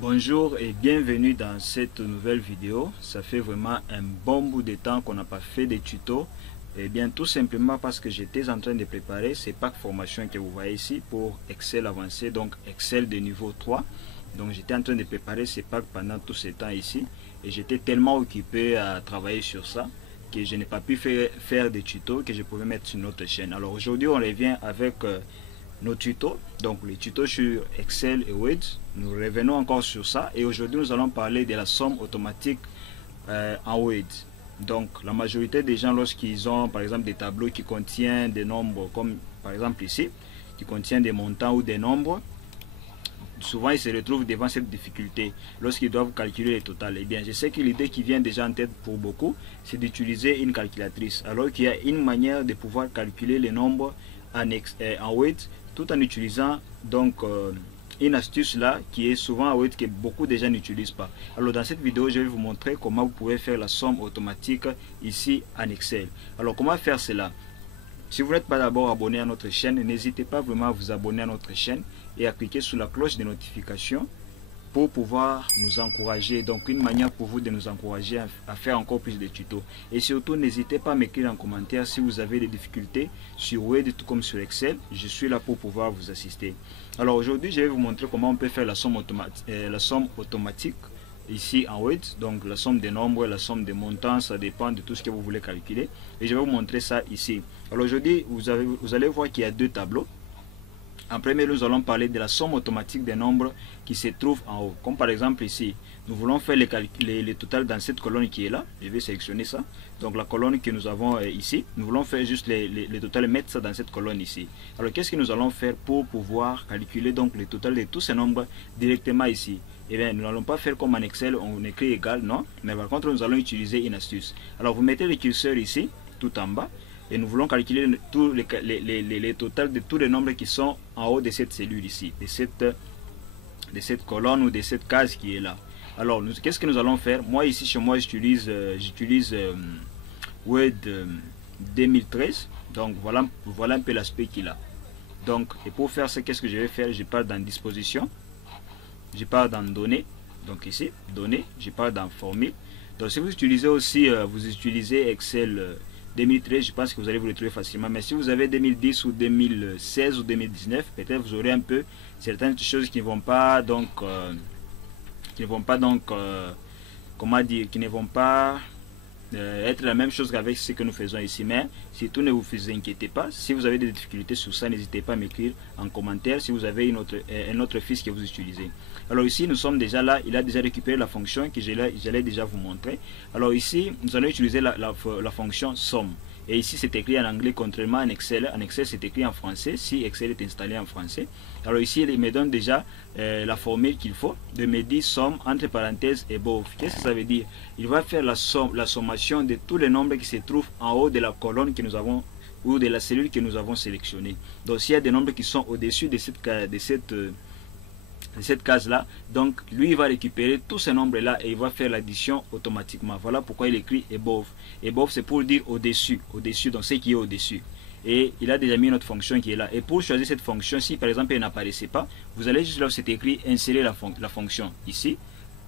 Bonjour et bienvenue dans cette nouvelle vidéo. Ça fait vraiment un bon bout de temps qu'on n'a pas fait de tutos. Et bien tout simplement parce que j'étais en train de préparer ces packs formation que vous voyez ici pour Excel avancé, donc Excel de niveau 3. Donc j'étais en train de préparer ces packs pendant tout ce temps ici. Et j'étais tellement occupé à travailler sur ça que je n'ai pas pu faire des tutos que je pouvais mettre sur notre chaîne. Alors aujourd'hui on revient avec nos tutos, donc les tutos sur Excel et Word. Nous revenons encore sur ça et aujourd'hui nous allons parler de la somme automatique en Word. Donc la majorité des gens, lorsqu'ils ont par exemple des tableaux qui contiennent des nombres, comme par exemple ici, qui contiennent des montants ou des nombres, souvent ils se retrouvent devant cette difficulté lorsqu'ils doivent calculer les totales. Et bien je sais que l'idée qui vient déjà en tête pour beaucoup, c'est d'utiliser une calculatrice, alors qu'il y a une manière de pouvoir calculer les nombres en Word tout en utilisant donc une astuce là qui est souvent en Word que beaucoup de gens n'utilisent pas. Alors dans cette vidéo je vais vous montrer comment vous pouvez faire la somme automatique ici en Excel. Alors comment faire cela? Si vous n'êtes pas d'abord abonné à notre chaîne, n'hésitez pas vraiment à vous abonner à notre chaîne et à cliquer sur la cloche de notification pour pouvoir nous encourager. Donc une manière pour vous de nous encourager à faire encore plus de tutos. Et surtout n'hésitez pas à m'écrire en commentaire si vous avez des difficultés sur Word tout comme sur Excel. Je suis là pour pouvoir vous assister. Alors aujourd'hui je vais vous montrer comment on peut faire la somme automatique ici en Word. Donc la somme des nombres, la somme des montants, ça dépend de tout ce que vous voulez calculer. Et je vais vous montrer ça ici. Alors aujourd'hui vous allez voir qu'il y a deux tableaux. En premier, nous allons parler de la somme automatique des nombres qui se trouvent en haut. Comme par exemple ici, nous voulons faire les totals dans cette colonne qui est là. Je vais sélectionner ça. Donc la colonne que nous avons ici, nous voulons faire juste les totals et mettre ça dans cette colonne ici. Alors qu'est-ce que nous allons faire pour pouvoir calculer donc les totals de tous ces nombres directement ici? Eh bien, nous n'allons pas faire comme en Excel, on écrit égal, non. Mais par contre, nous allons utiliser une astuce. Alors vous mettez le curseur ici, tout en bas. Et nous voulons calculer tous les totals de tous les nombres qui sont en haut de cette cellule ici, de cette colonne ou de cette case qui est là. Alors, qu'est-ce que nous allons faire? Moi, ici, chez moi, j'utilise Word 2013. Donc, voilà un peu l'aspect qu'il a. Donc, et pour faire ça, qu'est-ce que je vais faire? Je pars dans Disposition. Je pars dans Données. Donc ici, Données. Je pars dans Formule. Donc, si vous utilisez aussi, vous utilisez Excel 2013, je pense que vous allez vous le trouver facilement. Mais si vous avez 2010 ou 2016 ou 2019, peut-être vous aurez un peu certaines choses qui ne vont pas donc comment dire, qui ne vont pas être la même chose qu'avec ce que nous faisons ici. Mais surtout ne vous inquiétez pas. Si vous avez des difficultés sur ça, n'hésitez pas à m'écrire en commentaire si vous avez un autre fiche que vous utilisez. Alors ici nous sommes déjà là, il a déjà récupéré la fonction que j'allais déjà vous montrer. Alors ici nous allons utiliser la fonction somme. Et ici c'est écrit en anglais contrairement à Excel. En Excel c'est écrit en français si Excel est installé en français. Alors ici il me donne déjà la formule qu'il faut de me dire somme entre parenthèses above. Qu'est-ce que ça veut dire? Il va faire la sommation de tous les nombres qui se trouvent en haut de la colonne que nous avons ou de la cellule que nous avons sélectionnée. Donc s'il y a des nombres qui sont au-dessus de cette case là, donc lui il va récupérer tous ces nombres là et il va faire l'addition automatiquement. Voilà pourquoi il écrit above. Above c'est pour dire au-dessus, donc ce qui est au-dessus. Et il a déjà mis notre fonction qui est là. Et pour choisir cette fonction, si par exemple elle n'apparaissait pas, vous allez juste là où c'est écrit insérer la fonction ici.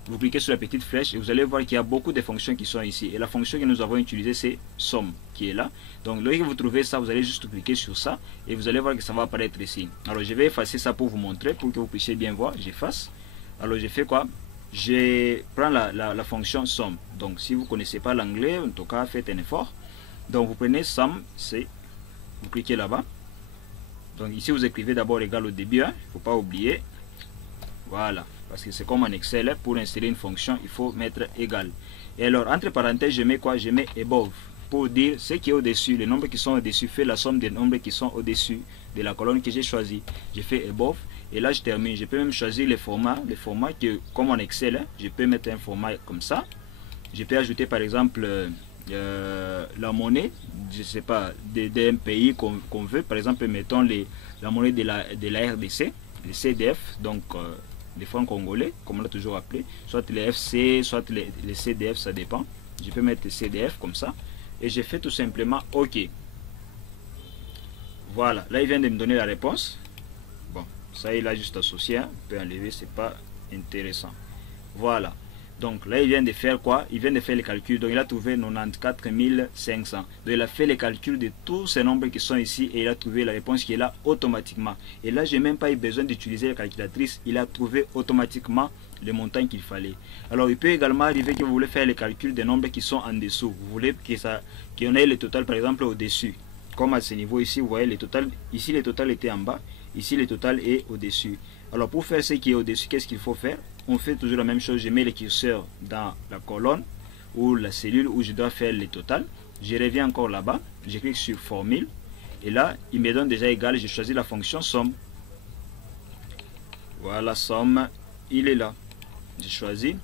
Vous cliquez sur la petite flèche et vous allez voir qu'il y a beaucoup de fonctions qui sont ici. Et la fonction que nous avons utilisée, c'est somme qui est là. Donc, lorsque vous trouvez ça, vous allez juste cliquer sur ça et vous allez voir que ça va apparaître ici. Alors, je vais effacer ça pour vous montrer, pour que vous puissiez bien voir. J'efface. Alors, je fais quoi? Je prends la fonction somme. Donc, si vous ne connaissez pas l'anglais, en tout cas, faites un effort. Donc, vous prenez somme, vous cliquez là-bas. Donc, ici, vous écrivez d'abord égal au début. Il ne faut pas oublier. Voilà. Parce que c'est comme en Excel, pour insérer une fonction, il faut mettre égal. Et alors, entre parenthèses, je mets quoi? Je mets above. Pour dire ce qui est au-dessus, les nombres qui sont au-dessus, fait la somme des nombres qui sont au-dessus de la colonne que j'ai choisie. Je fais above. Et là, je termine. Je peux même choisir les formats que, comme en Excel, je peux mettre un format comme ça. Je peux ajouter, par exemple, la monnaie, je sais pas, d'un pays qu'on veut. Par exemple, mettons la monnaie de la RDC, le CDF, donc les francs congolais, comme on l'a toujours appelé, soit les FC, soit les CDF, ça dépend. Je peux mettre CDF comme ça et je fais tout simplement OK. Voilà, là il vient de me donner la réponse. Bon, ça il a juste associé, on peut enlever, c'est pas intéressant. Voilà. Donc là, il vient de faire quoi? Il vient de faire les calculs. Donc il a trouvé 94 500. Donc il a fait les calculs de tous ces nombres qui sont ici et il a trouvé la réponse qui est là automatiquement. Et là, j'ai même pas eu besoin d'utiliser la calculatrice. Il a trouvé automatiquement le montant qu'il fallait. Alors il peut également arriver que vous voulez faire les calculs des nombres qui sont en dessous. Vous voulez qu'on ait le total par exemple au-dessus. Comme à ce niveau ici, vous voyez le total. Ici, le total était en bas. Ici, le total est au-dessus. Alors pour faire ce qui est au-dessus, qu'est-ce qu'il faut faire? On fait toujours la même chose. Je mets le curseur dans la colonne ou la cellule où je dois faire le total. Je reviens encore là-bas. Je clique sur formule. Et là, il me donne déjà égal. Je choisis la fonction somme. Voilà, somme. Il est là. Je choisis.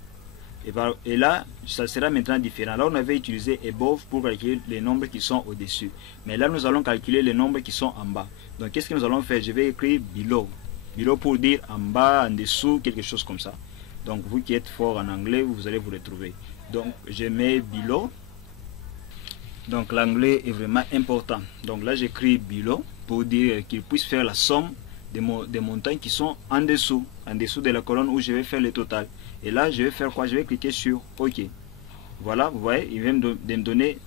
Et là, ça sera maintenant différent. Là, on avait utilisé above pour calculer les nombres qui sont au-dessus. Mais là, nous allons calculer les nombres qui sont en bas. Donc, qu'est-ce que nous allons faire? Je vais écrire below. Below pour dire en bas, en dessous, quelque chose comme ça. Donc, vous qui êtes fort en anglais, vous allez vous retrouver. Donc, je mets below. Donc, l'anglais est vraiment important. Donc, là, j'écris below pour dire qu'il puisse faire la somme des montants qui sont en dessous de la colonne où je vais faire le total. Et là, je vais faire quoi? Je vais cliquer sur OK. Voilà, vous voyez, il vient de me donner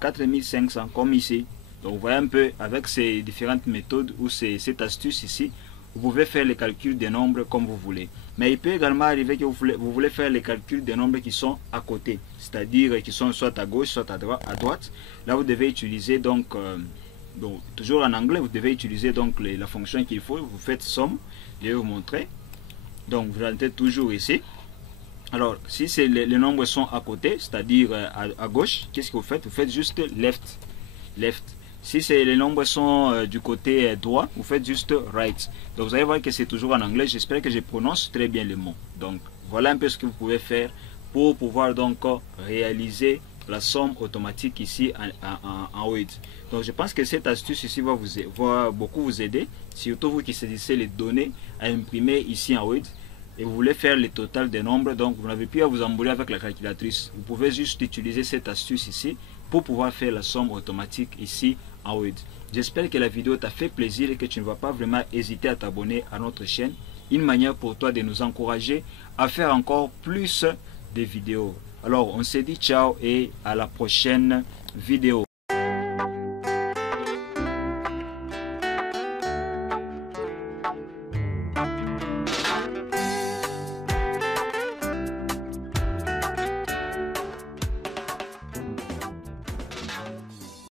94 500 comme ici. Donc, vous voyez un peu avec ces différentes méthodes ou cette astuce ici, vous pouvez faire les calculs des nombres comme vous voulez. Mais il peut également arriver que vous voulez faire les calculs des nombres qui sont à côté, c'est-à-dire qui sont soit à gauche, soit à droite. Là, vous devez utiliser donc toujours en anglais, vous devez utiliser donc la fonction qu'il faut. Vous faites somme, je vais vous montrer. Donc, vous rentrez toujours ici. Alors, si les nombres sont à côté, c'est-à-dire à gauche, qu'est-ce que vous faites? Vous faites juste left. Si les nombres sont du côté droit, vous faites juste right. Donc, vous allez voir que c'est toujours en anglais. J'espère que je prononce très bien les mots. Donc, voilà un peu ce que vous pouvez faire pour pouvoir donc réaliser la somme automatique ici en Word. Donc, je pense que cette astuce ici va beaucoup vous aider, surtout vous qui saisissez les données à imprimer ici en Word. Et vous voulez faire le total des nombres, donc vous n'avez plus à vous embrouiller avec la calculatrice. Vous pouvez juste utiliser cette astuce ici pour pouvoir faire la somme automatique ici en Word. J'espère que la vidéo t'a fait plaisir et que tu ne vas pas vraiment hésiter à t'abonner à notre chaîne. Une manière pour toi de nous encourager à faire encore plus de vidéos. Alors on se dit ciao et à la prochaine vidéo.